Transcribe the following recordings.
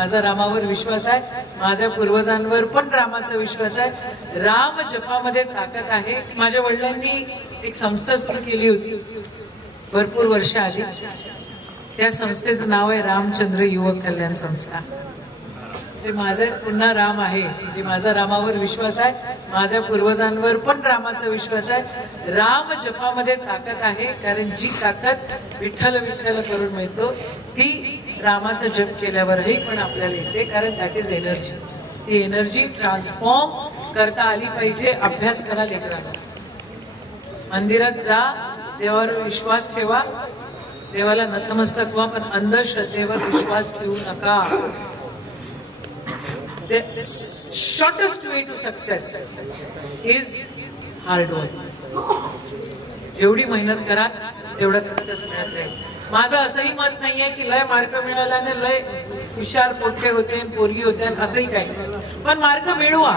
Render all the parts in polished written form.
माझा रामावर विश्वास आहे, माझ्या पूर्वजांवर पण रामाचा विश्वास आहे। राम जपामध्ये ताकद आहे। माझ्या वडिलांनी एक संस्था सुरू केली होती भरपूर वर्ष आधी। त्या संस्थेचं नाव आहे रामचंद्र युवक कल्याण संस्था। जे माझे पुन्हा राम आहे, जे माझा रामावर विश्वास आहे, माझ्या पूर्वजांवर पण रामाचा विश्वास आहे। राम जपामध्ये ताकद आहे, कारण जी ताकद विठ्ठल विठ्ठल करून मिळतो ती रामाचा जप केल्यावरही पण आपल्याला येते, कारण दॅट इज एनर्जी। ती एनर्जी ट्रान्सफॉर्म करता आली पाहिजे। अभ्यास करा लेकरांना, मंदिरात जा, देवावर विश्वास ठेवा, देवाला नतमस्तक व्हा, पण अंधश्रद्धेवर विश्वास ठेवू नका। The shortest way to success is hard work. जेवढी मेहनत करा तेवढा सक्सेस मिळत राहील। माझं असंही मत नाहीये की लय मार्क मिळाल्याने लय हुशार पोट्टे होते, पोरगी होते, असंही काही, पण मार्क मिळवा,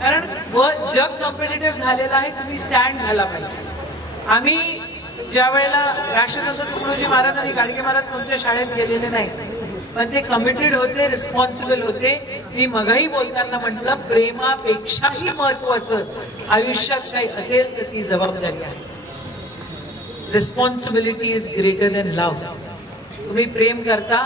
कारण जग कॉम्पिटिटिव्ह झालेलं आहे। तुम्ही स्टँड झाला पाहिजे। आम्ही ज्या वेळेला राष्ट्रसंत तुकडोजी महाराज आणि गाडगे महाराज कोणत्या शाळेत गेलेले नाही, पण ते कमिटेड होते, रिस्पॉन्सिबल होते। मी मगाही बोलताना म्हटलं, प्रेमापेक्षाही महत्वाचं आयुष्यात काही असेल तर ती जबाबदारी आहे। Responsibility is greater than love. तुम्ही प्रेम करता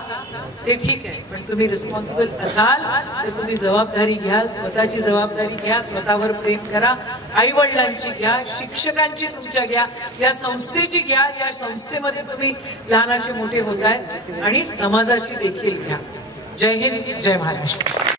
ते ठीक आहे, पण तुम्ही रिस्पॉन्सिबल असाल तर तुम्ही जबाबदारी घ्याल, स्वतःची जबाबदारी घ्या, स्वतःवर प्रेम करा, आई वडिलांची घ्या, शिक्षकांची तुमच्या घ्या, या संस्थेची घ्या, या संस्थेमध्ये तुम्ही लहानाचे मोठे होत आहेत, आणि समाजाची देखील घ्या। जय हिंद, जय महाराष्ट्र।